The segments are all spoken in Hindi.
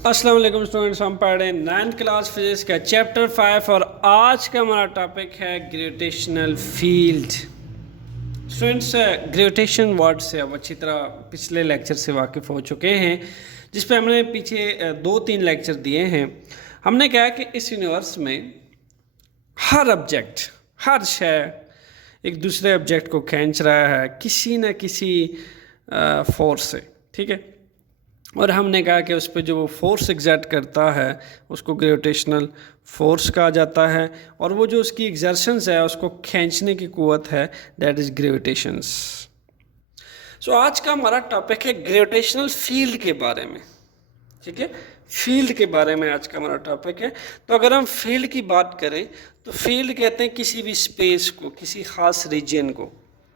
अस्सलाम वालेकुम स्टूडेंट्स, हम पढ़ रहे हैं 9th क्लास फिजिक्स का चैप्टर 5 और आज का हमारा टॉपिक है gravitational field. Students, gravitation word से अब अच्छी तरह पिछले लेक्चर से वाकिफ़ हो चुके हैं, जिस पे हमने पीछे 2-3 लेक्चर दिए हैं। हमने कहा कि इस यूनिवर्स में हर ऑब्जेक्ट, हर शय एक दूसरे ऑब्जेक्ट को खींच रहा है किसी न किसी फोर्स से, ठीक है। और हमने कहा कि उस पर जो वो फोर्स एग्जर्ट करता है उसको ग्रेविटेशनल फोर्स कहा जाता है, और वो जो उसकी एग्जर्शंस है, उसको खींचने की कुव्वत है, दैट इज़ ग्रेविटेशंस। सो आज का हमारा टॉपिक है ग्रेविटेशनल फील्ड के बारे में, ठीक है। फील्ड के बारे में आज का हमारा टॉपिक है। तो अगर हम फील्ड की बात करें तो फील्ड कहते हैं किसी भी स्पेस को, किसी ख़ास रीजन को,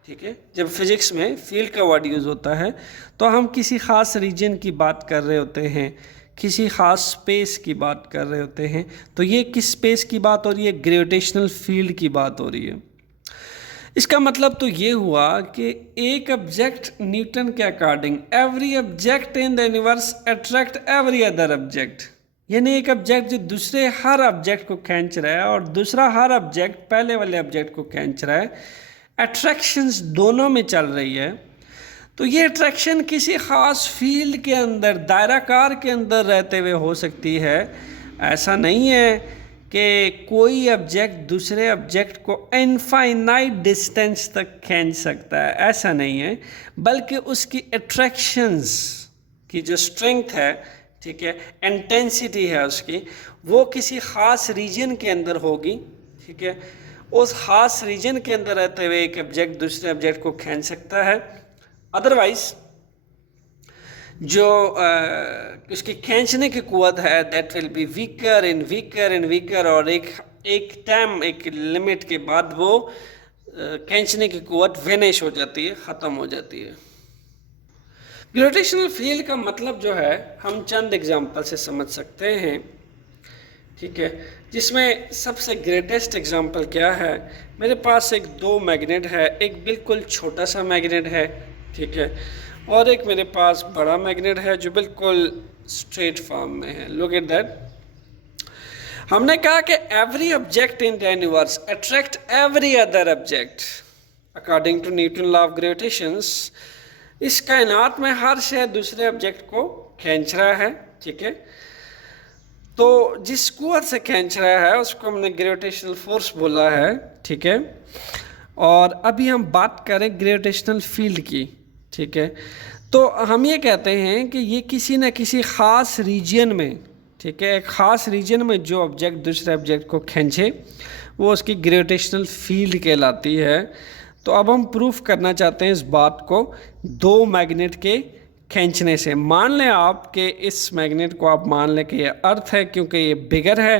ठीक है। जब फिज़िक्स में फील्ड का वर्ड यूज़ होता है तो हम किसी ख़ास रीजन की बात कर रहे होते हैं, किसी ख़ास स्पेस की बात कर रहे होते हैं। तो ये किस स्पेस की बात हो रही है? ग्रेविटेशनल फील्ड की बात हो रही है। इसका मतलब तो ये हुआ कि एक ऑब्जेक्ट न्यूटन के according every object in the universe attract every other object, यानी एक ऑब्जेक्ट जो दूसरे हर ऑब्जेक्ट को खींच रहा है और दूसरा हर ऑब्जेक्ट पहले वाले ऑब्जेक्ट को खींच रहा है, अट्रैक्शंस दोनों में चल रही है। तो ये अट्रैक्शन किसी ख़ास फील्ड के अंदर, दायराकार के अंदर रहते हुए हो सकती है। ऐसा नहीं है कि कोई ऑब्जेक्ट दूसरे ऑब्जेक्ट को इनफाइनाइट डिस्टेंस तक खींच सकता है, ऐसा नहीं है, बल्कि उसकी अट्रैक्शंस की जो स्ट्रेंथ है, ठीक है, इंटेंसिटी है उसकी, वो किसी ख़ास रीजन के अंदर होगी, ठीक है। उस ख़ास रीजन के अंदर रहते हुए एक ऑब्जेक्ट दूसरे ऑब्जेक्ट को खींच सकता है। अदरवाइज जो उसकी खींचने की कुव्वत है that will be weaker and weaker and weaker, और एक टाइम, एक लिमिट के बाद वो खींचने की कुव्वत वेनिश हो जाती है, ख़त्म हो जाती है। ग्रेविटेशनल फील्ड का मतलब जो है हम चंद एग्जांपल से समझ सकते हैं, ठीक है, जिसमें सबसे ग्रेटेस्ट एग्जांपल क्या है? मेरे पास एक 2 मैग्नेट है, एक बिल्कुल छोटा सा मैग्नेट है, ठीक है, और एक मेरे पास बड़ा मैग्नेट है जो बिल्कुल स्ट्रेट फॉर्म में है। Look at that. हमने कहा कि every object in the universe attract every other object according to Newton law of gravitations. इस कायनात में हर शय दूसरे ऑब्जेक्ट को खींच रहा है, ठीक है। तो जिस कुव्वत से खींच रहा है उसको हमने ग्रेविटेशनल फोर्स बोला है, ठीक है। और अभी हम बात करें ग्रेविटेशनल फील्ड की, ठीक है। तो हम ये कहते हैं कि ये किसी न किसी ख़ास रीजन में, ठीक है, एक ख़ास रीजन में जो ऑब्जेक्ट दूसरे ऑब्जेक्ट को खींचे वो उसकी ग्रेविटेशनल फील्ड कहलाती है। तो अब हम प्रूफ करना चाहते हैं इस बात को 2 मैग्नेट के खींचने से। मान लें आप कि इस मैग्नेट को आप मान लें कि ये अर्थ है, क्योंकि ये बिगर है।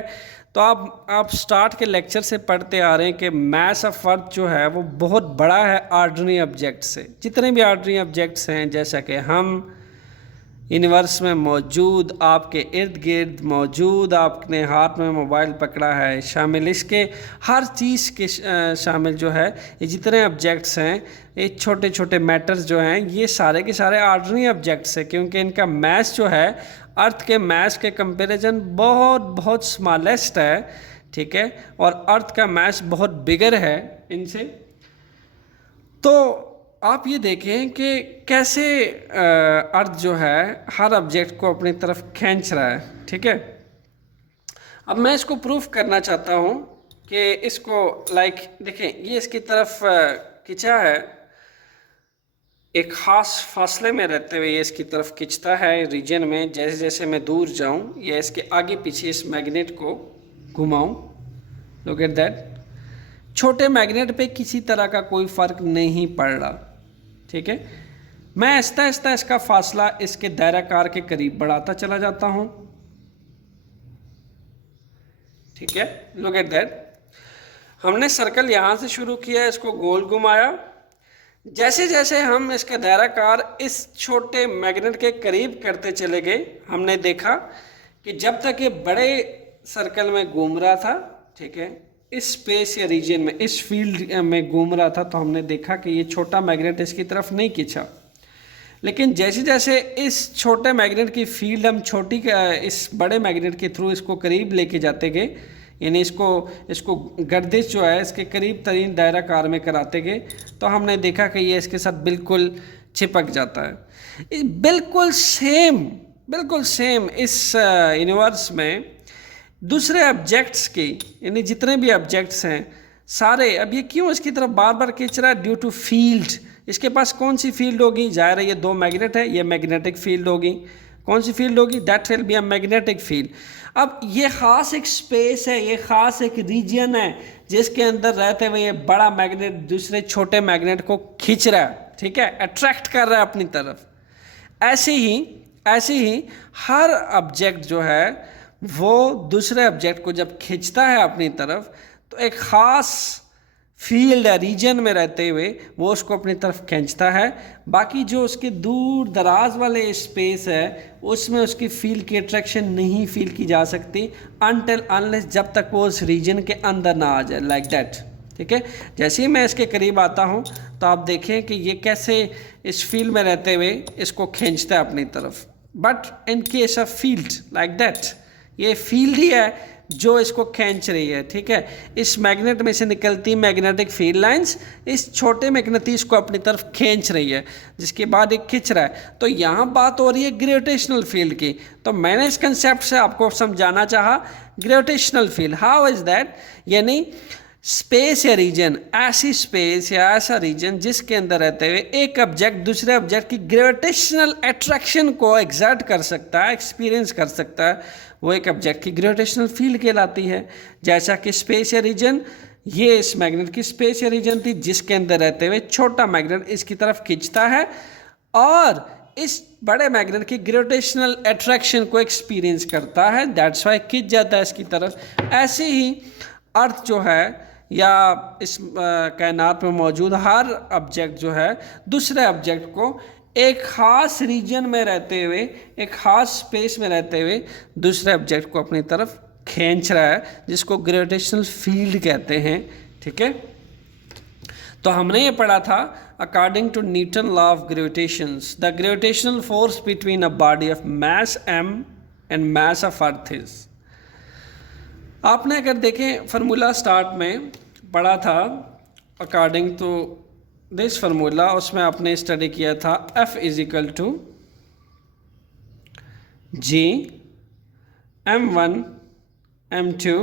तो आप स्टार्ट के लेक्चर से पढ़ते आ रहे हैं कि मैस ऑफ अर्थ जो है वो बहुत बड़ा है ऑर्डिनरी ऑब्जेक्ट से। जितने भी ऑर्डिनरी ऑब्जेक्ट्स हैं, जैसा कि हम यूनिवर्स में मौजूद, आपके इर्द गिर्द मौजूद, आपने हाथ में मोबाइल पकड़ा है, शामिल इसके हर चीज़ के शामिल जो है, ये जितने ऑब्जेक्ट्स हैं, ये छोटे छोटे मैटर्स जो हैं, ये सारे के सारे ऑर्डिनरी ऑब्जेक्ट्स हैं, क्योंकि इनका मैस जो है अर्थ के मैस के कंपैरिजन बहुत बहुत स्मॉलेस्ट है, ठीक है, और अर्थ का मैस बहुत बिगर है इनसे। तो आप ये देखें कि कैसे अर्थ जो है हर ऑब्जेक्ट को अपनी तरफ खींच रहा है, ठीक है। अब मैं इसको प्रूफ करना चाहता हूँ कि इसको देखें, ये इसकी तरफ खिंचा है, एक ख़ास फासले में रहते हुए ये इसकी तरफ खिंचता है रीजन में। जैसे जैसे मैं दूर जाऊँ या इसके आगे पीछे इस मैग्नेट को घुमाऊँ, लुक एट दैट, छोटे मैग्नेट पे किसी तरह का कोई फ़र्क नहीं पड़ रहा, ठीक है। मैं आहिस्ता आहिस्ता इसका फासला इसके दायराकार के करीब बढ़ाता चला जाता हूँ, ठीक है। Look at that. हमने सर्कल यहाँ से शुरू किया, इसको गोल घुमाया। जैसे जैसे हम इसका दायराकार इस छोटे मैग्नेट के करीब करते चले गए, हमने देखा कि जब तक ये बड़े सर्कल में घूम रहा था, ठीक है, इस स्पेस या रीजन में, इस फील्ड में घूम रहा था, तो हमने देखा कि ये छोटा मैग्नेट इसकी तरफ नहीं खींचा। लेकिन जैसे जैसे इस छोटे मैग्नेट की फील्ड हम इस बड़े मैग्नेट के थ्रू इसको करीब लेके जाते गए, यानी इसको गर्दिश जो है इसके करीब तरीन दायराकार में कराते गए, तो हमने देखा कि ये इसके साथ बिल्कुल चिपक जाता है। बिल्कुल सेम इस यूनिवर्स में दूसरे ऑब्जेक्ट्स की, यानी जितने भी ऑब्जेक्ट्स हैं सारे, अब ये क्यों इसकी तरफ बार बार खींच रहा है? Due to field. इसके पास कौन सी फील्ड होगी? जाहिर है ये दो मैग्नेट है, ये मैग्नेटिक फील्ड होगी। कौन सी फील्ड होगी? That will be a magnetic field. अब ये ख़ास एक स्पेस है, ये ख़ास एक रीजन है जिसके अंदर रहते हुए ये बड़ा मैग्नेट दूसरे छोटे मैग्नेट को खींच रहा है, ठीक है, अट्रैक्ट कर रहा है अपनी तरफ। ऐसे ही हर ऑब्जेक्ट जो है वो दूसरे ऑब्जेक्ट को जब खींचता है अपनी तरफ, तो एक ख़ास फील्ड है, रीजन में रहते हुए वो उसको अपनी तरफ खींचता है। बाकी जो उसके दूर दराज वाले स्पेस है उसमें उसकी फील्ड की अट्रैक्शन नहीं फील की जा सकती अनटिल अनलेस, जब तक वो उस रीजन के अंदर ना आ जाए, लाइक दैट। ठीक है, जैसे ही मैं इसके करीब आता हूँ तो आप देखें कि ये कैसे इस फील्ड में रहते हुए इसको खींचता है अपनी तरफ। But in case of field like that, ये फील्ड ही है जो इसको खींच रही है। ठीक है, इस मैग्नेट में से निकलती मैग्नेटिक फील्ड लाइंस इस छोटे मैग्नेटिस को अपनी तरफ खींच रही है, जिसके बाद एक खींच रहा है। तो यहाँ बात हो रही है ग्रेविटेशनल फील्ड की, तो मैंने इस कंसेप्ट से आपको समझाना चाहा gravitational field. How is that? यानी स्पेस या रीजन, ऐसी स्पेस या ऐसा रीजन जिसके अंदर रहते हुए एक ऑब्जेक्ट दूसरे ऑब्जेक्ट की ग्रेविटेशनल अट्रैक्शन को एग्जर्ट कर सकता है, एक्सपीरियंस कर सकता है, वो एक ऑब्जेक्ट की ग्रेविटेशनल फील्ड कहलाती है। जैसा कि स्पेस या रीजन, ये इस मैग्नेट की स्पेस या रीजन थी जिसके अंदर रहते हुए छोटा मैग्नेट इसकी तरफ खींचता है और इस बड़े मैग्नेट की ग्रेविटेशनल अट्रैक्शन को एक्सपीरियंस करता है, दैट्स वाई खींच जाता है इसकी तरफ। ऐसे ही अर्थ जो है या इस कायनात में मौजूद हर ऑब्जेक्ट जो है दूसरे ऑब्जेक्ट को एक ख़ास रीजन में रहते हुए, एक ख़ास स्पेस में रहते हुए दूसरे ऑब्जेक्ट को अपनी तरफ खींच रहा है, जिसको ग्रेविटेशनल फील्ड कहते हैं। ठीक है, तो हमने ये पढ़ा था according to Newton law of gravitations the gravitational force between a body of mass m and mass of earth is. आपने अगर देखें फार्मूला स्टार्ट में पढ़ा था अकॉर्डिंग टू दिस फार्मूला, उसमें आपने स्टडी किया था F is equal to G m1 m2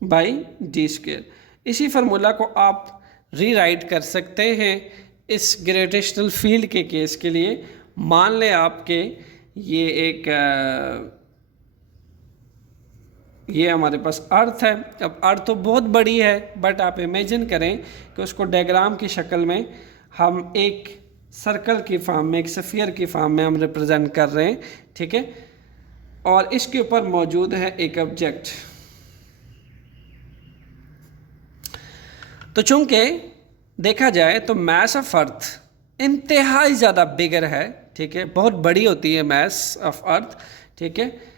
by D square. इसी फार्मूला को आप रीराइट कर सकते हैं इस ग्रेविटेशनल फील्ड के केस के लिए। मान लें आपके ये हमारे पास अर्थ है। अब अर्थ तो बहुत बड़ी है, बट आप इमेजिन करें कि उसको डायग्राम की शक्ल में हम एक सर्कल की फॉर्म में, एक स्फीयर की फॉर्म में हम रिप्रेजेंट कर रहे हैं। ठीक है, और इसके ऊपर मौजूद है एक ऑब्जेक्ट। तो चूंकि देखा जाए तो मास ऑफ अर्थ इंतहाई ज़्यादा बिगर है, ठीक है, बहुत बड़ी होती है मास ऑफ अर्थ। ठीक है,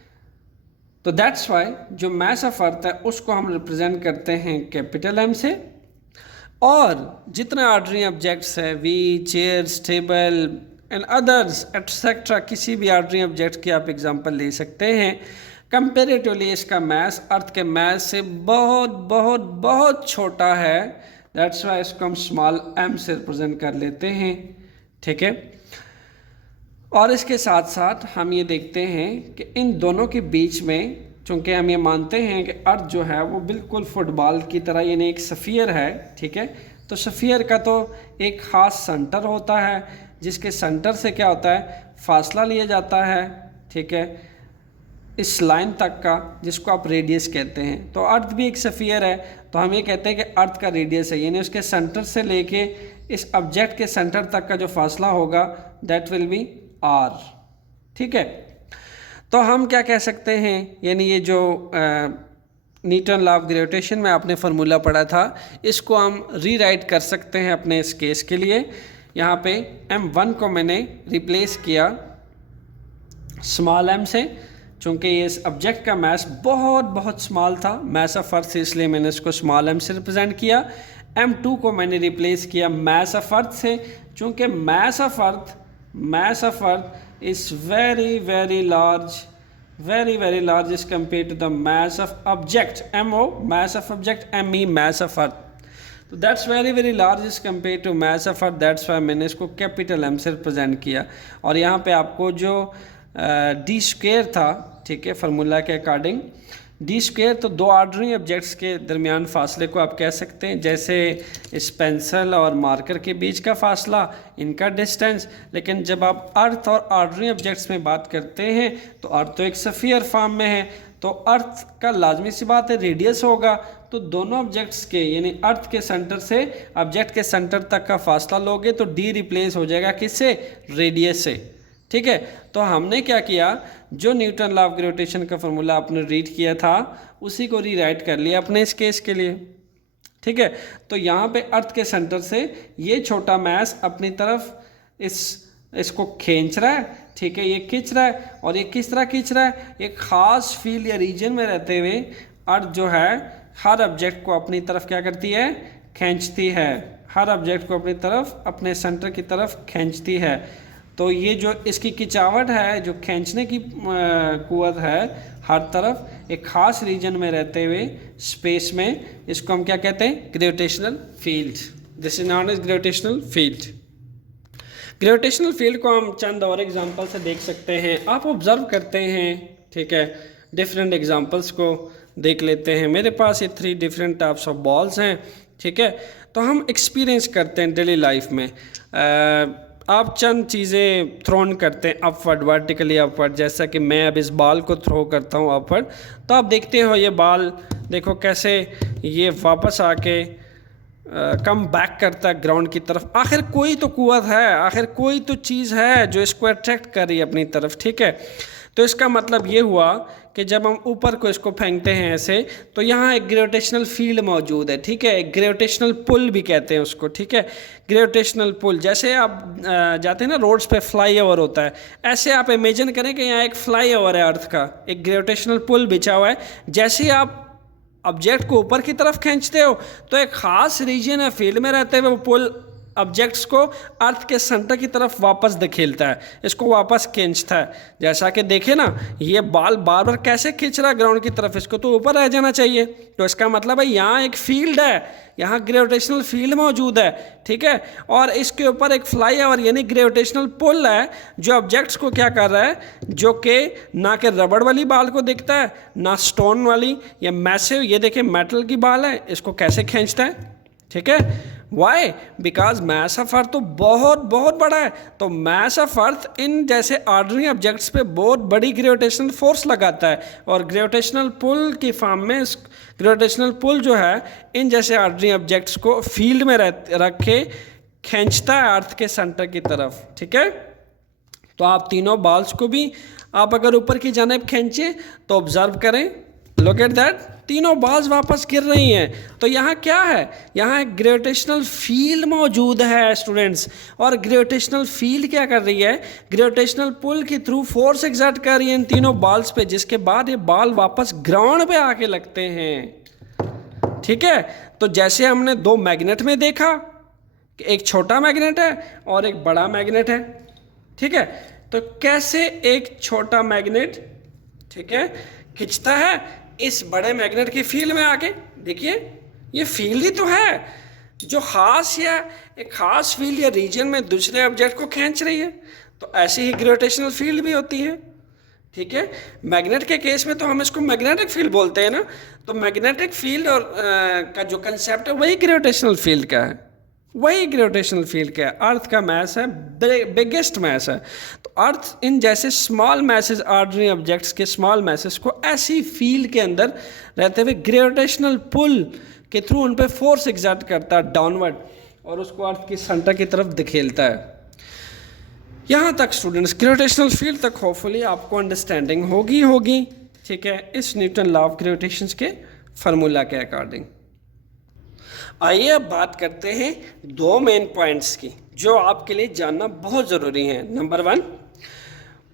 तो दैट्स वाई जो मास ऑफ अर्थ है उसको हम रिप्रेजेंट करते हैं कैपिटल M से, और जितने ऑर्डनरी ऑब्जेक्ट्स है we, chairs, table and others etcetera, किसी भी ऑर्डनरी ऑब्जेक्ट की आप एग्जांपल ले सकते हैं, कंपेरेटिवली इसका मास अर्थ के मास से बहुत बहुत बहुत छोटा है। दैट्स वाई इसको हम स्मॉल m से रिप्रेजेंट कर लेते हैं। ठीक है, और इसके साथ साथ हम ये देखते हैं कि इन दोनों के बीच में, चूँकि हम ये मानते हैं कि अर्थ जो है वो बिल्कुल फुटबॉल की तरह यानी एक स्फीयर है। ठीक है, तो स्फीयर का तो एक ख़ास सेंटर होता है, जिसके सेंटर से क्या होता है, फासला लिया जाता है। ठीक है, इस लाइन तक का, जिसको आप रेडियस कहते हैं। तो अर्थ भी एक स्फीयर है, तो हम ये कहते हैं कि अर्थ का रेडियस है, यानी उसके सेंटर से लेके इस ऑब्जेक्ट के सेंटर तक का जो फासला होगा दैट विल बी r। ठीक है, तो हम क्या कह सकते हैं, यानी ये जो न्यूटन लॉ ऑफ ग्रेविटेशन में आपने फार्मूला पढ़ा था, इसको हम रीराइट कर सकते हैं अपने इस केस के लिए। यहाँ पे m1 को मैंने रिप्लेस किया स्मॉल m से, चूँकि ये इस ऑब्जेक्ट का मास बहुत बहुत स्मॉल था, मास ऑफ अर्थ से, इसलिए मैंने इसको स्मॉल m से रिप्रेजेंट किया। m2 को मैंने रिप्लेस किया मास ऑफ अर्थ से, चूँकि मास of earth mass of earth is very large, very large as compared to the mass of object, mo mass of object, me mass of earth. तो that's very large is compare to mass of earth, that's why मैंने इसको कैपिटल एम से रिप्रेजेंट किया। और यहाँ पे आपको जो डी स्क्वेयर था, ठीक है, फार्मूला के अकॉर्डिंग डी स्क्वेयर, तो दो ऑर्डिनरी ऑब्जेक्ट्स के दरमियान फासले को आप कह सकते हैं, जैसे इस पेंसिल और मार्कर के बीच का फासला, इनका डिस्टेंस। लेकिन जब आप अर्थ और ऑर्डिनरी ऑब्जेक्ट्स में बात करते हैं तो अर्थ तो एक स्फीयर फॉर्म में है, तो अर्थ का लाजमी सी बात है रेडियस होगा। तो दोनों ऑब्जेक्ट्स के यानी अर्थ के सेंटर से ऑब्जेक्ट के सेंटर तक का फासला लोगे तो डी रिप्लेस हो जाएगा किससे, रेडियस से, ठीक है। तो हमने क्या किया, जो न्यूटन लॉ ऑफ ग्रेविटेशन का फॉर्मूला आपने रीड किया था उसी को रीराइट कर लिया अपने इस केस के लिए, ठीक है। तो यहाँ पे अर्थ के सेंटर से ये छोटा मैस अपनी तरफ इसको खींच रहा है, ठीक है, ये खींच रहा है। और ये किस तरह खींच रहा है, एक ख़ास फील्ड या रीजन में रहते हुए अर्थ जो है हर ऑब्जेक्ट को अपनी तरफ क्या करती है, खींचती है, हर ऑब्जेक्ट को अपनी तरफ अपने सेंटर की तरफ खींचती है। तो ये जो इसकी खिंचावट है, जो खींचने की कुव्वत है हर तरफ एक ख़ास रीजन में रहते हुए स्पेस में, इसको हम क्या कहते हैं, gravitational field. This is known as gravitational field. Gravitational field को हम चंद और एग्जांपल से देख सकते हैं। आप ऑब्जर्व करते हैं, ठीक है, डिफरेंट एग्जांपल्स को देख लेते हैं। मेरे पास ये 3 डिफरेंट टाइप्स ऑफ बॉल्स हैं, ठीक है। तो हम एक्सपीरियंस करते हैं डेली लाइफ में। आप चंद चीज़ें थ्रोन करते हैं अपवर्ड, वर्टिकली अपवर्ड, जैसा कि मैं अब इस बॉल को थ्रो करता हूँ अपवर्ड, तो आप देखते हो ये बॉल देखो कैसे ये वापस आके कम बैक करता है ग्राउंड की तरफ। आखिर कोई तो कुव्वत है, आखिर कोई तो चीज़ है जो इसको अट्रैक्ट कर रही है अपनी तरफ, ठीक है। तो इसका मतलब ये हुआ कि जब हम ऊपर को इसको फेंकते हैं ऐसे, तो यहाँ एक ग्रेविटेशनल फील्ड मौजूद है, ठीक है, एक ग्रेविटेशनल पुल भी कहते हैं उसको, ठीक है। ग्रेविटेशनल पुल, जैसे आप जाते हैं ना रोड्स पे फ्लाई ओवर होता है, ऐसे आप इमेजिन करें कि यहाँ एक फ्लाई ओवर है अर्थ का, एक ग्रेविटेशनल पुल बिछा हुआ है। जैसे ही आप ऑब्जेक्ट को ऊपर की तरफ खींचते हो तो एक ख़ास रीजन है फील्ड में रहते हुए वो पुल ऑब्जेक्ट्स को अर्थ के सेंटर की तरफ वापस धकेलता है, इसको वापस खींचता है। जैसा कि देखे ना, ये बॉल बार बार कैसे खींच रहा है ग्राउंड की तरफ, इसको तो ऊपर रह जाना चाहिए। तो इसका मतलब है यहाँ एक फील्ड है, यहाँ ग्रेविटेशनल फील्ड मौजूद है, ठीक है। और इसके ऊपर एक फ्लाई ओवर यानी ग्रेविटेशनल पुल है जो ऑब्जेक्ट्स को क्या कर रहा है, जो कि ना कि रबड़ वाली बॉल को दिखता है ना स्टोन वाली या मैसिव, ये देखिए मेटल की बॉल है, इसको कैसे खींचता है, ठीक है। Why, because mass of earth तो बहुत बड़ा है। तो मैस ऑफ अर्थ इन जैसे ऑर्डिनरी ऑब्जेक्ट्स पे बहुत बड़ी ग्रेविटेशनल फोर्स लगाता है, और ग्रेविटेशनल पुल की फॉर्म में ग्रेविटेशनल पुल जो है इन जैसे ऑर्डिनरी ऑब्जेक्ट्स को फील्ड में रख के खींचता है अर्थ के सेंटर की तरफ, ठीक है। तो आप तीनों बॉल्स को भी आप अगर ऊपर की जानिब खींचे तो ऑब्जर्व करें, लुक एट दैट, तीनों बॉल्स वापस गिर रही हैं। तो यहाँ क्या है, यहाँ एक ग्रेविटेशनल फील्ड मौजूद है स्टूडेंट्स, और ग्रेविटेशनल फील्ड क्या कर रही है, ग्रेविटेशनल पुल के थ्रू फोर्स एक्सर्ट कर रही है इन तीनों बॉल्स पे, जिसके बाद ये बॉल वापस ग्राउंड पे आके लगते हैं, ठीक है। तो जैसे हमने 2 मैग्नेट में देखा कि एक छोटा मैग्नेट है और एक बड़ा मैग्नेट है, ठीक है। तो कैसे एक छोटा मैग्नेट, ठीक है, खिंचता है इस बड़े मैग्नेट की फील्ड में आके, देखिए ये फील्ड ही तो है जो खास या एक खास फील्ड या रीजन में दूसरे ऑब्जेक्ट को खींच रही है। तो ऐसी ही ग्रेविटेशनल फील्ड भी होती है, ठीक है। मैग्नेट के केस में तो हम इसको मैग्नेटिक फील्ड बोलते हैं ना, तो मैग्नेटिक फील्ड और का जो कंसेप्ट है वही ग्रेविटेशनल फील्ड का है, वही ग्रेविटेशनल फील्ड का है। अर्थ का मैस है बिगेस्ट मैस है, तो अर्थ इन जैसे स्मॉल मैसेज ऑर्डिनरी ऑब्जेक्ट्स के स्मॉल मैसेज को ऐसी फील्ड के अंदर रहते हुए ग्रेविटेशनल पुल के थ्रू उन पर फोर्स एक्सर्ट करता है डाउनवर्ड, और उसको अर्थ की सेंटर की तरफ धकेलता है। यहाँ तक स्टूडेंट्स ग्रेविटेशनल फील्ड तक होपफुली आपको अंडरस्टैंडिंग होगी, ठीक है, इस न्यूटन लॉ ऑफ ग्रेविटेशन के फार्मूला के अकॉर्डिंग। आइए अब बात करते हैं 2 मेन पॉइंट्स की जो आपके लिए जानना बहुत ज़रूरी है। नंबर 1,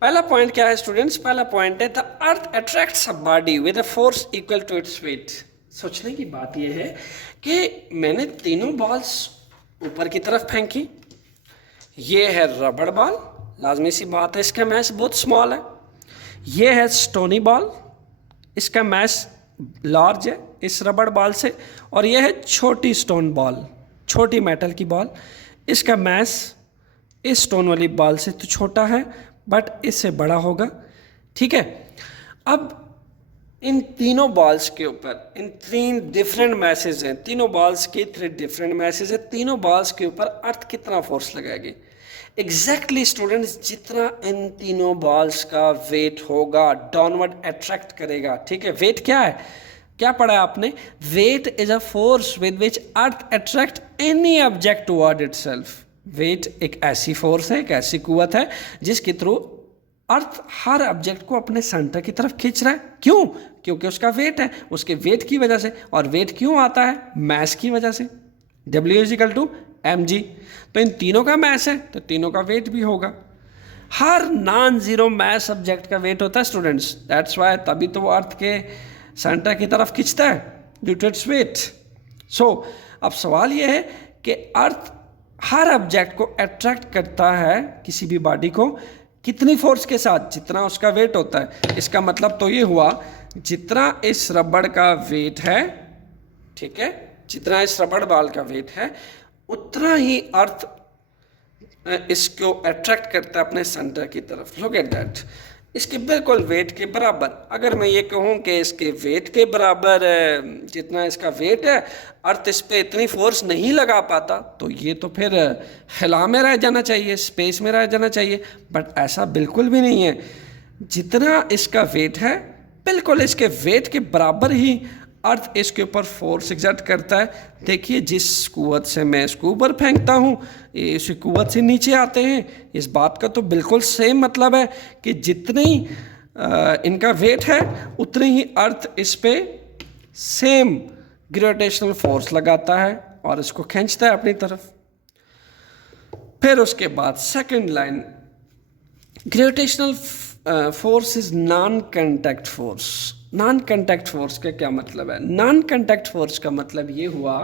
पहला पॉइंट क्या है स्टूडेंट्स, पहला पॉइंट है the earth attracts a body with a force equal to its weight. सोचने की बात यह है कि मैंने तीनों बॉल्स ऊपर की तरफ फेंकी, ये है रबड़ बॉल, लाजमी सी बात है इसका मैस बहुत स्मॉल है। ये है स्टोनी बॉल, इसका मैस लार्ज है इस रबड़ बॉल से, और ये है छोटी स्टोन बॉल, छोटी मेटल की बॉल, इसका मैस इस स्टोन वाली बॉल से तो छोटा है बट इससे बड़ा होगा। ठीक है, अब इन तीनों बॉल्स के ऊपर इन 3 डिफरेंट मैसेज हैं, तीनों बॉल्स के 3 डिफरेंट मैसेज है, तीनों बॉल्स के ऊपर अर्थ कितना फोर्स लगाएगी? एग्जैक्टली स्टूडेंट्स जितना इन तीनों बॉल्स का वेट होगा डाउनवर्ड अट्रैक्ट करेगा। ठीक है, वेट क्या है, क्या पढ़ा है आपने? Weight is a force with which earth attract any object toward itself. Weight एक ऐसी फोर्स है, एक ऐसी कुव्वत है जिसके थ्रू अर्थ हर ऑब्जेक्ट को अपने सेंटर की तरफ खींच रहा है। क्यों? क्योंकि उसका वेट है, उसके वेट की वजह से। और वेट क्यों आता है? मैस की वजह से। W = mg। तो इन तीनों का मैस है तो तीनों का वेट भी होगा। हर नॉन जीरो मैस ऑब्जेक्ट का वेट होता है स्टूडेंट्स, दैट्स वाई, तभी तो वो अर्थ के सेंटर की तरफ खींचता है, ड्यू टू इट्स वेट। सो अब सवाल ये है कि अर्थ हर ऑब्जेक्ट को अट्रैक्ट करता है, किसी भी बॉडी को, कितनी फोर्स के साथ? जितना उसका वेट होता है। इसका मतलब तो ये हुआ जितना इस रबड़ का वेट है, ठीक है, जितना इस रबड़ बॉल का वेट है उतना ही अर्थ इसको अट्रैक्ट करता है अपने सेंटर की तरफ। लुक एट दैट, इसके बिल्कुल वेट के बराबर। अगर मैं ये कहूँ कि इसके वेट के बराबर जितना इसका वेट है अर्थ इस पर इतनी फोर्स नहीं लगा पाता, तो ये तो फिर खला में रह जाना चाहिए, स्पेस में रह जाना चाहिए। बट ऐसा बिल्कुल भी नहीं है। जितना इसका वेट है बिल्कुल इसके वेट के बराबर ही अर्थ इसके ऊपर फोर्स एग्जर्ट करता है। देखिए, जिस कुव्वत से मैं इसको ऊपर फेंकता हूँ ये इसी कुव्वत से नीचे आते हैं। इस बात का तो बिल्कुल सेम मतलब है कि जितनी इनका वेट है उतनी ही अर्थ इस पे सेम ग्रेविटेशनल फोर्स लगाता है और इसको खींचता है अपनी तरफ। फिर उसके बाद second line, gravitational force is non contact force. Non contact force का क्या मतलब है? नॉन कांटेक्ट फोर्स का मतलब ये हुआ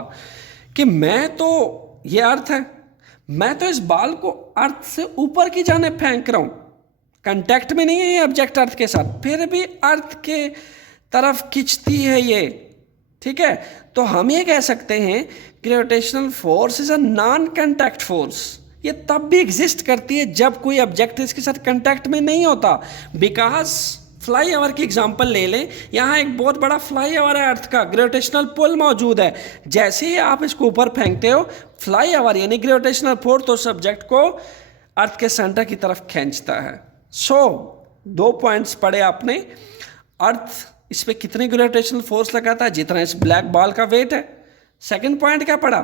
कि मैं तो, ये अर्थ है, मैं तो इस बॉल को अर्थ से ऊपर की जाने फेंक रहा हूँ, कांटेक्ट में नहीं है ये ऑब्जेक्ट अर्थ के साथ, फिर भी अर्थ के तरफ खींचती है ये। ठीक है, तो हम ये कह सकते हैं gravitational force is a non contact force. ये तब भी एग्जिस्ट करती है जब कोई ऑब्जेक्ट इसके साथ कांटेक्ट में नहीं होता। बिकॉज फ्लाई ओवर की एग्जांपल ले लें, यहाँ एक बहुत बड़ा फ्लाई ओवर है अर्थ का, ग्रेविटेशनल पुल मौजूद है। जैसे ही आप इसको ऊपर फेंकते हो, फ्लाई ओवर यानी ग्रेविटेशनल फोर्स तो सब्जेक्ट को अर्थ के सेंटर की तरफ खींचता है। सो 2 पॉइंट्स पढ़े आपने। अर्थ इस पर कितनी ग्रेविटेशनल फोर्स लगाता है? जितना इस ब्लैक बॉल का वेट है। सेकंड पॉइंट क्या पढ़ा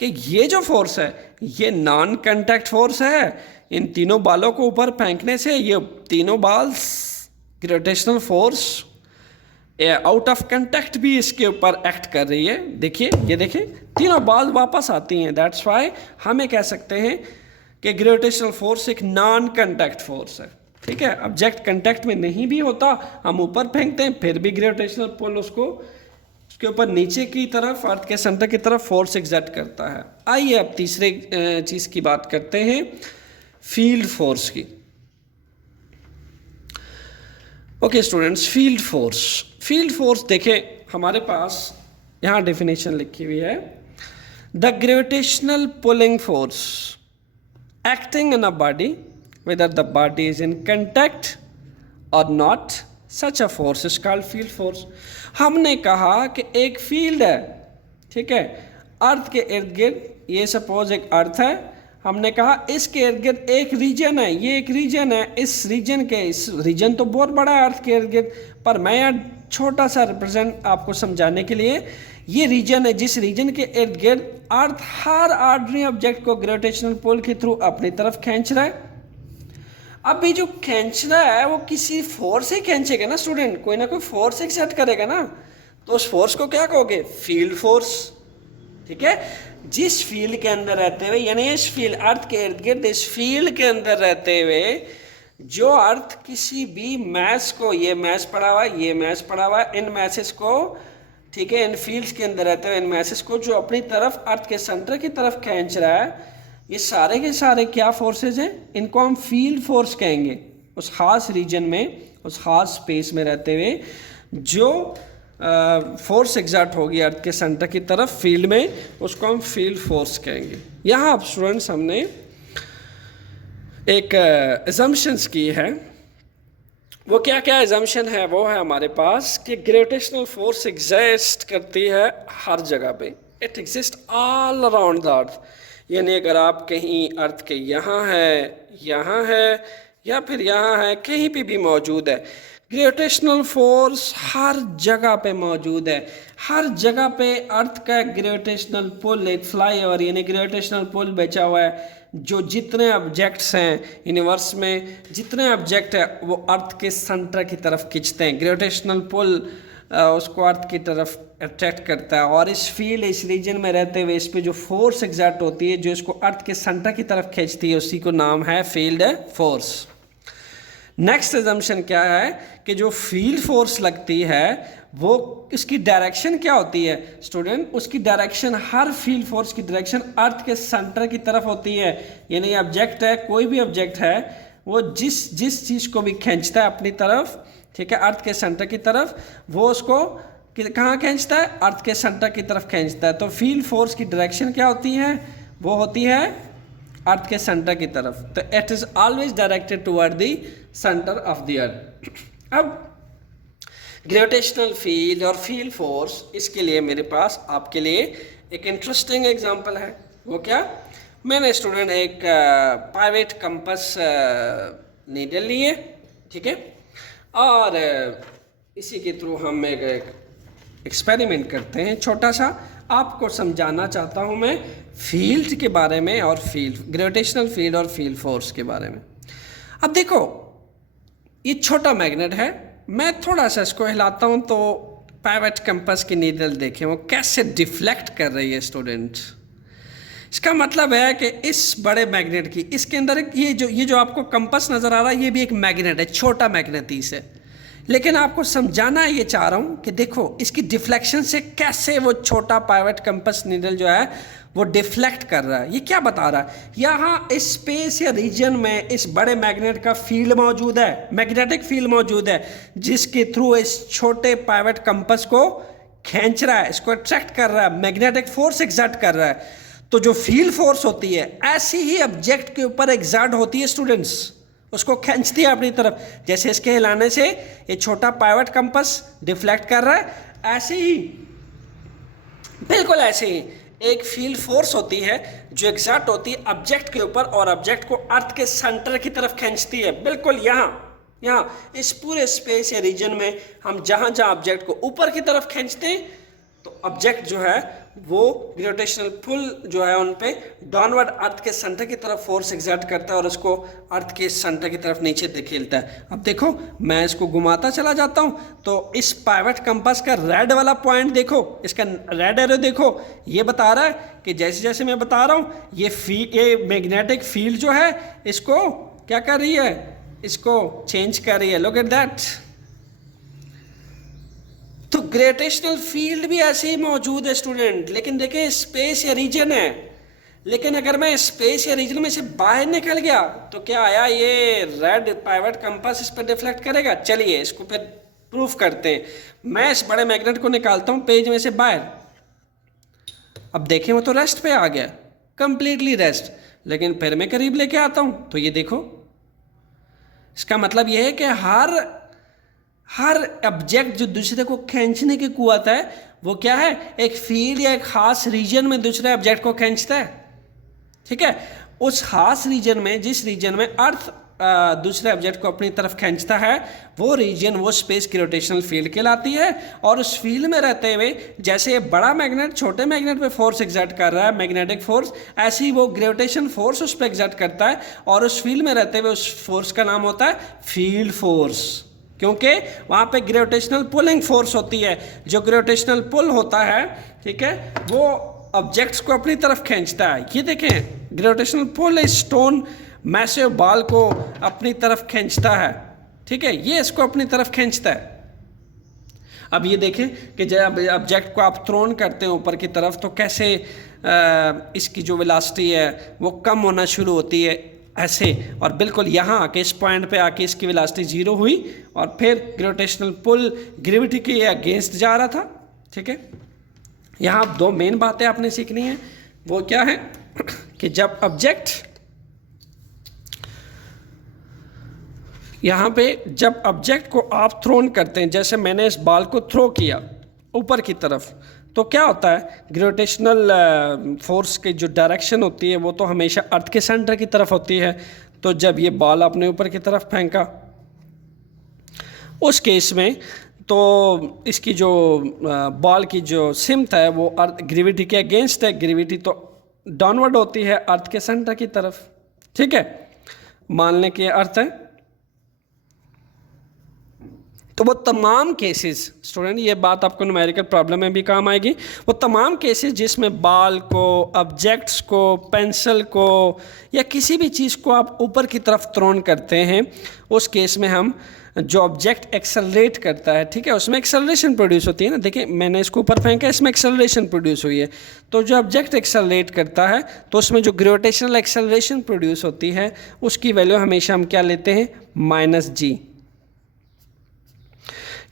कि ये जो फोर्स है ये नॉन कांटेक्ट फोर्स है। इन तीनों बालों को ऊपर फेंकने से ये तीनों balls gravitational force out of contact भी इसके ऊपर एक्ट कर रही है। देखिए, ये देखिए, तीनों बॉल वापस आती हैं। दैट्स वाई हम ये कह सकते हैं कि ग्रेविटेशनल फोर्स एक नॉन कांटेक्ट फोर्स है। ठीक है, ऑब्जेक्ट कांटेक्ट में नहीं भी होता, हम ऊपर फेंकते हैं, फिर भी ग्रेविटेशनल पुल उसको उसके ऊपर नीचे की तरफ अर्थ के सेंटर की तरफ फोर्स एग्जर्ट करता है। आइए अब तीसरे चीज़ की बात करते हैं, फील्ड फोर्स की। Okay students, field force. Field force देखें, हमारे पास यहाँ डेफिनेशन लिखी हुई है, the gravitational pulling force acting in a body whether the body is in contact or not, such a force is called field force। हमने कहा कि एक फील्ड है, ठीक है, अर्थ के इर्द गिर्द, ये सपोज एक अर्थ है, हमने कहा इसके इर्द गिर्द एक रीजन है, ये एक रीजन है, इस रीजन तो बहुत बड़ा है अर्थ के इर्द गिर्द, पर मैं यार छोटा सा रिप्रेजेंट आपको समझाने के लिए, ये रीजन है जिस रीजन के इर्द गिर्द अर्थ हर ऑर्डिनरी ऑब्जेक्ट को ग्रेविटेशनल पुल के थ्रू अपनी तरफ खींच रहा है। अब ये जो खींच रहा है वो किसी फोर्स से खींचेगा ना स्टूडेंट, कोई ना कोई फोर्स एक्सर्ट करेगा ना, तो उस फोर्स को क्या कहोगे? Field force. ठीक है, जिस फील्ड के अंदर रहते हुए, यानी इस फील्ड अर्थ के इर्द गिर्द इस फील्ड के अंदर रहते हुए जो अर्थ किसी भी मैस को, ये मैस पड़ा हुआ है, ये मैस पड़ा हुआ है, इन मैसेस को, ठीक है, इन फील्ड्स के अंदर रहते हुए इन मैसेस को जो अपनी तरफ अर्थ के सेंटर की तरफ खींच रहा है, ये सारे के सारे क्या फोर्सेज हैं, इनको हम फील्ड फोर्स कहेंगे। उस खास रीजन में, उस खास स्पेस में रहते हुए जो फोर्स एग्जर्ट होगी अर्थ के सेंटर की तरफ फील्ड में, उसको हम फील्ड फोर्स कहेंगे। यहाँ अब स्टूडेंट्स हमने एक असम्पशंस की है। वो क्या क्या एजम्पशन है, वो है हमारे पास कि ग्रेविटेशनल फोर्स एग्जिस्ट करती है हर जगह पे, it exist all around the earth. यानी अगर आप कहीं अर्थ के यहाँ है या फिर यहाँ है, कहीं पे भी मौजूद है, ग्रेविटेशनल फोर्स हर जगह पे मौजूद है। हर जगह पे अर्थ का ग्रेविटेशनल पुल, एक फ्लाईओवर यानी ग्रेविटेशनल पुल बचा हुआ है, जो जितने ऑब्जेक्ट्स हैं यूनिवर्स में, जितने ऑब्जेक्ट है वो अर्थ के सेंटर की तरफ खींचते हैं। ग्रेविटेशनल पुल उसको अर्थ की तरफ अट्रैक्ट करता है, और इस फील्ड, इस रीजन में रहते हुए इस पे जो फोर्स एग्जर्ट होती है, जो इसको अर्थ के सेंटर की तरफ खींचती है, उसी को नाम है फील्ड फोर्स। नेक्स्ट एजम्पशन क्या है कि जो फील्ड फोर्स लगती है वो इसकी डायरेक्शन क्या होती है स्टूडेंट, उसकी डायरेक्शन, हर फील्ड फोर्स की डायरेक्शन अर्थ के सेंटर की तरफ होती है। यानी ऑब्जेक्ट है, कोई भी ऑब्जेक्ट है, वो जिस चीज़ को भी खींचता है अपनी तरफ, ठीक है, अर्थ के सेंटर की तरफ, वो उसको कहाँ खींचता है, अर्थ के सेंटर की तरफ खींचता है। तो फील्ड फोर्स की डायरेक्शन क्या होती है, वो होती है अर्थ के सेंटर की तरफ। तो it is always directed toward the centre of the अर्थ। अब ग्रेविटेशनल फील्ड और फील्ड फोर्स, इसके लिए मेरे पास आपके लिए एक इंटरेस्टिंग एग्जांपल है। वो क्या, मैंने स्टूडेंट एक पाइवेट कंपास नीडल ली है, ठीक है, और इसी के थ्रू हम एक एक्सपेरिमेंट करते हैं छोटा सा। आपको समझाना चाहता हूँ मैं फील्ड के बारे में और फील्ड, ग्रेविटेशनल फील्ड और फील्ड फोर्स के बारे में। अब देखो, ये छोटा मैग्नेट है, मैं थोड़ा सा इसको हिलाता हूँ तो पाइवेट कंपास की नीडल देखें वो कैसे डिफ्लेक्ट कर रही है स्टूडेंट। इसका मतलब है कि इस बड़े मैग्नेट की, इसके अंदर ये जो आपको कंपास नज़र आ रहा है, ये भी एक मैग्नेट है, छोटा मैग्नेटिस है। लेकिन आपको समझाना ये चाह रहा हूँ कि देखो इसकी डिफ्लेक्शन से कैसे वो छोटा पाइवेट कंपास नीडल जो है वो डिफ्लेक्ट कर रहा है। ये क्या बता रहा है, यहाँ इस स्पेस या रीजन में इस बड़े मैग्नेट का फील्ड मौजूद है, मैग्नेटिक फील्ड मौजूद है, जिसके थ्रू इस छोटे पाइवेट कंपास को खींच रहा है, इसको अट्रैक्ट कर रहा है, मैग्नेटिक फोर्स एग्जर्ट कर रहा है। तो जो फील्ड फोर्स होती है ऐसी ही ऑब्जेक्ट के ऊपर एग्जर्ट होती है स्टूडेंट्स, उसको खींचती है अपनी तरफ। जैसे इसके हिलाने से ये छोटा पाइवेट कंपास डिफ्लेक्ट कर रहा है, ऐसे ही, बिल्कुल ऐसे ही एक फील्ड फोर्स होती है जो एग्जर्ट होती है ऑब्जेक्ट के ऊपर और ऑब्जेक्ट को अर्थ के सेंटर की तरफ खींचती है। बिल्कुल यहाँ इस पूरे स्पेस या रीजन में हम जहाँ ऑब्जेक्ट को ऊपर की तरफ खींचते हैं तो ऑब्जेक्ट जो है वो ग्रेविटेशनल पुल जो है उन पे डाउनवर्ड अर्थ के सेंटर की तरफ फोर्स एग्जर्ट करता है और उसको अर्थ के सेंटर की तरफ नीचे धकेलता है। अब देखो मैं इसको घुमाता चला जाता हूँ तो इस पाइवेट कंपास का रेड वाला पॉइंट देखो, इसका रेड एरो देखो, ये बता रहा है कि जैसे जैसे मैं बता रहा हूँ ये मैग्नेटिक फील्ड जो है इसको क्या कर रही है, इसको चेंज कर रही है। Look at that. तो ग्रेविटेशनल फील्ड भी ऐसे ही मौजूद है स्टूडेंट, लेकिन देखिए स्पेस या रीजन है। लेकिन अगर मैं स्पेस या रीजन में से बाहर निकल गया तो क्या आया, ये रेड पाइवेट कंपास इस पर डिफ्लेक्ट करेगा। चलिए इसको फिर प्रूफ करते हैं। मैं इस बड़े मैग्नेट को निकालता हूँ पेज में से बाहर, अब देखें वो तो रेस्ट पे आ गया, कंप्लीटली रेस्ट। लेकिन फिर मैं करीब लेके आता हूँ तो ये देखो, इसका मतलब ये है कि हर ऑब्जेक्ट जो दूसरे को खींचने की कुव्वत है वो क्या है, एक फील्ड या एक खास रीजन में दूसरे ऑब्जेक्ट को खींचता है। ठीक है, उस खास रीजन में, जिस रीजन में अर्थ दूसरे ऑब्जेक्ट को अपनी तरफ खींचता है, वो रीजन, वो स्पेस ग्रेविटेशनल फील्ड कहलाती है। और उस फील्ड में रहते हुए जैसे ये बड़ा मैग्नेट छोटे मैग्नेट पे फोर्स एग्जर्ट कर रहा है, मैग्नेटिक फोर्स, ऐसे ही वो ग्रेविटेशन फोर्स उस पर एग्जर्ट करता है। और उस फील्ड में रहते हुए उस फोर्स का नाम होता है फील्ड फोर्स, क्योंकि वहाँ पे ग्रेविटेशनल पुलिंग फोर्स होती है। जो ग्रेविटेशनल पुल होता है, ठीक है, वो ऑब्जेक्ट्स को अपनी तरफ खींचता है। ये देखें, ग्रेविटेशनल पुल इस स्टोन मैसिव बॉल को अपनी तरफ खींचता है। ठीक है, ये इसको अपनी तरफ खींचता है। अब ये देखें कि जब ऑब्जेक्ट को आप थ्रोन करते हैं ऊपर की तरफ तो कैसे इसकी जो वेलोसिटी है वो कम होना शुरू होती है ऐसे, और बिल्कुल यहाँ आके इस पॉइंट पे आके इसकी वेलोसिटी 0 हुई और फिर ग्रेविटेशनल पुल ग्रेविटी के अगेंस्ट जा रहा था। ठीक है, यहाँ 2 मेन बातें आपने सीखनी है। वो क्या है कि जब ऑब्जेक्ट यहाँ पे जब ऑब्जेक्ट को आप थ्रोन करते हैं, जैसे मैंने इस बॉल को थ्रो किया ऊपर की तरफ, तो क्या होता है, ग्रेविटेशनल फोर्स की जो डायरेक्शन होती है वो तो हमेशा अर्थ के सेंटर की तरफ होती है। तो जब ये बॉल आपने ऊपर की तरफ फेंका, उस केस में तो इसकी जो बॉल की जो सिमत है वो अर्थ ग्रेविटी के अगेंस्ट है। ग्रेविटी तो डाउनवर्ड होती है अर्थ के सेंटर की तरफ। ठीक है, मानने के अर्थ है। तो वो तमाम केसेस स्टूडेंट, ये बात आपको न्यूमेरिकल प्रॉब्लम में भी काम आएगी, वो तमाम केसेस जिसमें बॉल को, ऑब्जेक्ट्स को, पेंसिल को या किसी भी चीज़ को आप ऊपर की तरफ थ्रोन करते हैं, उस केस में हम जो ऑब्जेक्ट एक्सेलरेट करता है, ठीक है, उसमें एक्सेलरेशन प्रोड्यूस होती है ना। देखिए मैंने इसको ऊपर फेंका, इसमें एक्सेलरेशन प्रोड्यूस हुई है। तो जो ऑब्जेक्ट एक्सेलरेट करता है तो उसमें जो ग्रेविटेशनल एक्सेलरेशन प्रोड्यूस होती है उसकी वैल्यू हमेशा हम क्या लेते हैं, -g,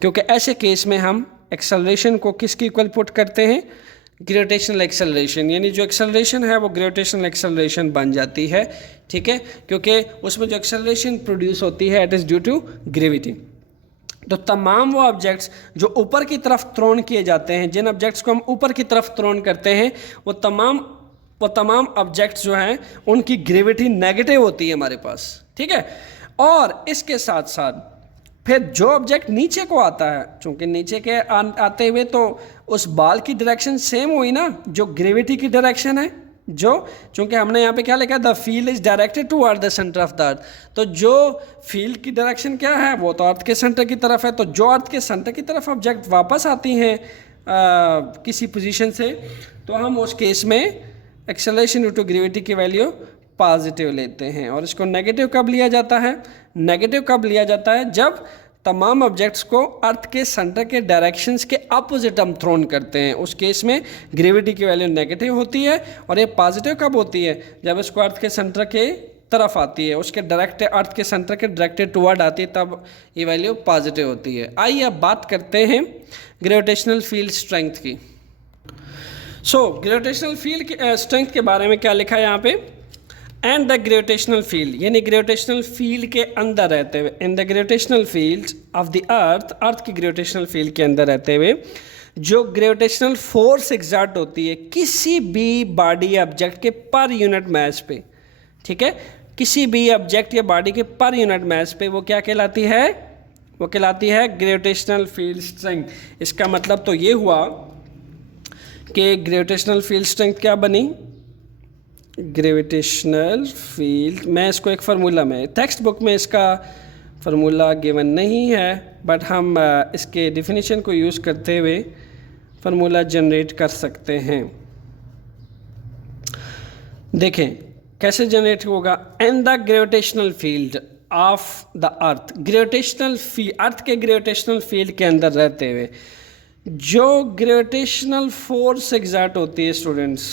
क्योंकि ऐसे केस में हम एक्सेलरेशन को किसके इक्वल पुट करते हैं, ग्रेविटेशनल एक्सेलरेशन, यानी जो एक्सेलरेशन है वो ग्रेविटेशनल एक्सेलरेशन बन जाती है। ठीक है, क्योंकि उसमें जो एक्सेलरेशन प्रोड्यूस होती है it is due to gravity. तो तमाम वो ऑब्जेक्ट्स जो ऊपर की तरफ थ्रोन किए जाते हैं, जिन ऑब्जेक्ट्स को हम ऊपर की तरफ थ्रोन करते हैं, वो तमाम ऑब्जेक्ट्स जो हैं उनकी ग्रेविटी नेगेटिव होती है हमारे पास। ठीक है, और इसके साथ साथ फिर जो ऑब्जेक्ट नीचे को आता है, चूंकि नीचे के आते हुए तो उस बॉल की डायरेक्शन सेम हुई ना जो ग्रेविटी की डायरेक्शन है, जो चूंकि हमने यहाँ पे क्या लिखा है, the field is directed toward the centre of the अर्थ। तो जो फील्ड की डायरेक्शन क्या है, वो तो अर्थ के सेंटर की तरफ है। तो जो अर्थ के सेंटर की तरफ ऑब्जेक्ट वापस आती हैं किसी पोजीशन से, तो हम उस केस में एक्सेलरेशन ड्यू टू ग्रेविटी की वैल्यू पॉजिटिव लेते हैं। और इसको नेगेटिव कब लिया जाता है, नेगेटिव कब लिया जाता है, जब तमाम ऑब्जेक्ट्स को अर्थ के सेंटर के डायरेक्शंस के अपोजिट हम थ्रोन करते हैं। उस केस में ग्रेविटी की वैल्यू नेगेटिव होती है। और ये पॉजिटिव कब होती है, जब इसको अर्थ के सेंटर के तरफ आती है, उसके डायरेक्ट अर्थ के सेंटर के डायरेक्टेड टुवर्ड आती है, तब ये वैल्यू पॉजिटिव होती है। आइए अब बात करते हैं ग्रेविटेशनल फील्ड स्ट्रेंथ की। ग्रेविटेशनल फील्ड स्ट्रेंथ के बारे में क्या लिखा है यहाँ पे, एंड द ग्रेविटेशनल फील्ड, यानी ग्रेविटेशनल फील्ड के अंदर रहते हुए, in the gravitational field of the earth, earth की ग्रेविटेशनल फील्ड के अंदर रहते हुए जो ग्रेविटेशनल फोर्स एग्जर्ट होती है किसी भी बॉडी ऑब्जेक्ट के पर यूनिट मास पे, ठीक है, किसी भी ऑब्जेक्ट या बॉडी के पर यूनिट मास पे, वो क्या कहलाती है, वो कहलाती है ग्रेविटेशनल फील्ड स्ट्रेंथ। इसका मतलब तो ये हुआ कि ग्रेविटेशनल फील्ड स्ट्रेंथ क्या बनी, ग्रेविटेशनल फील्ड, मैं इसको एक फार्मूला में, टेक्स्ट बुक में इसका फार्मूला गिवन नहीं है, बट हम इसके डेफिनेशन को यूज़ करते हुए फार्मूला जनरेट कर सकते हैं। देखें कैसे जनरेट होगा, and the gravitational field of the earth, gravitational field, earth के ग्रेविटेशनल फील्ड के अंदर रहते हुए जो ग्रेविटेशनल फोर्स एग्जर्ट होती है students,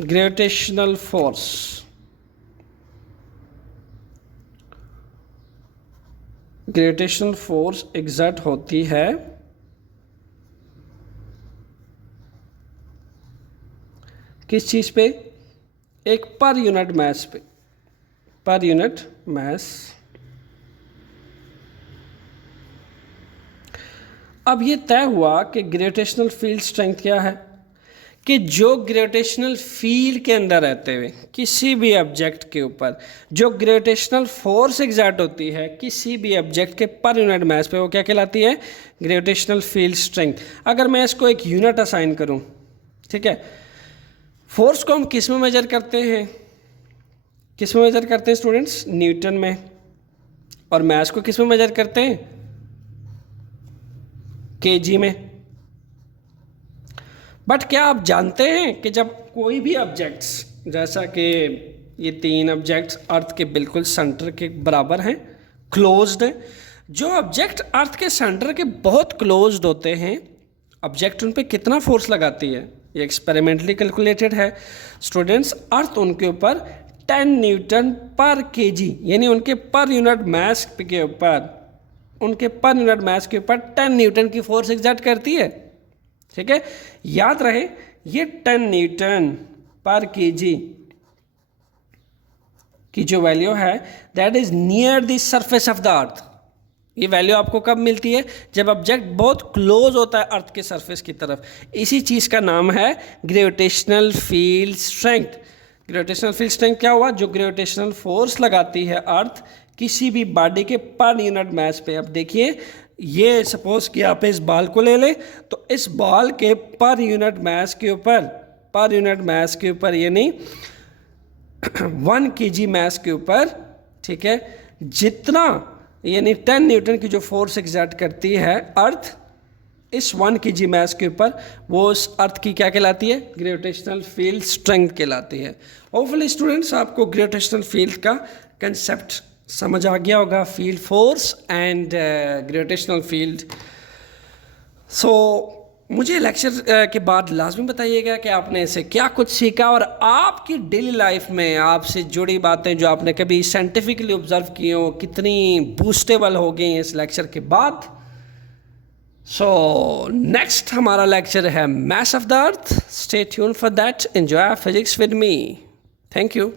gravitational force, gravitational force exert होती है किस चीज़ पे, एक पर यूनिट मास पे, पर यूनिट मास। अब ये तय हुआ कि ग्रेविटेशनल फील्ड स्ट्रेंथ क्या है, कि जो ग्रेविटेशनल फील्ड के अंदर रहते हुए किसी भी ऑब्जेक्ट के ऊपर जो ग्रेविटेशनल फोर्स एग्जर्ट होती है किसी भी ऑब्जेक्ट के पर यूनिट मास पे, वो क्या कहलाती है, ग्रेविटेशनल फील्ड स्ट्रेंथ। अगर मैं इसको एक यूनिट असाइन करूं, ठीक है, फोर्स को हम किस में मेजर करते हैं, किस में मेजर करते हैं स्टूडेंट्स, न्यूटन में, और मास को किस में मेजर करते हैं, केजी में। बट क्या आप जानते हैं कि जब कोई भी ऑब्जेक्ट्स, जैसा कि ये 3 ऑब्जेक्ट्स अर्थ के बिल्कुल सेंटर के बराबर हैं, क्लोज्ड हैं, जो ऑब्जेक्ट अर्थ के सेंटर के बहुत क्लोज्ड होते हैं, ऑब्जेक्ट उन पे कितना फोर्स लगाती है, ये एक्सपेरिमेंटली कैलकुलेटेड है स्टूडेंट्स। अर्थ उनके ऊपर 10 न्यूटन पर केजी यानी उनके पर यूनिट मास के ऊपर, उनके पर यूनिट मास के ऊपर 10 न्यूटन की फोर्स एग्जर्ट करती है। ठीक है, याद रहे ये 10 न्यूटन पर केजी की जो वैल्यू है that is near the surface of the अर्थ। ये वैल्यू आपको कब मिलती है? जब ऑब्जेक्ट बहुत क्लोज होता है अर्थ के सरफेस की तरफ। इसी चीज़ का नाम है gravitational field strength. Gravitational field strength क्या हुआ? जो ग्रेविटेशनल फोर्स लगाती है अर्थ किसी भी बॉडी के पर यूनिट मास पे। अब देखिए, ये सपोज कि आप इस बॉल को ले लें, तो इस बॉल के पर यूनिट मास के ऊपर, पर यूनिट मास के ऊपर यानी 1 kg मास के ऊपर, ठीक है, जितना यानी 10 न्यूटन की जो फोर्स एग्जर्ट करती है अर्थ इस 1 kg मास के ऊपर, वो उस अर्थ की क्या कहलाती है? ग्रेविटेशनल फील्ड स्ट्रेंथ कहलाती है। होपफुली स्टूडेंट्स आपको ग्रेविटेशनल फील्ड का कंसेप्ट समझ आ गया होगा, field force and gravitational field. So मुझे लेक्चर के बाद लाजमी बताइएगा कि आपने इसे क्या कुछ सीखा और आपकी डेली लाइफ में आपसे जुड़ी बातें जो आपने कभी साइंटिफिकली ऑब्जर्व की हो कितनी बूस्टेबल हो गई इस लेक्चर के बाद। सो नेक्स्ट हमारा लेक्चर है mass of the earth. Stay tune for that. Enjoy physics with me. Thank you.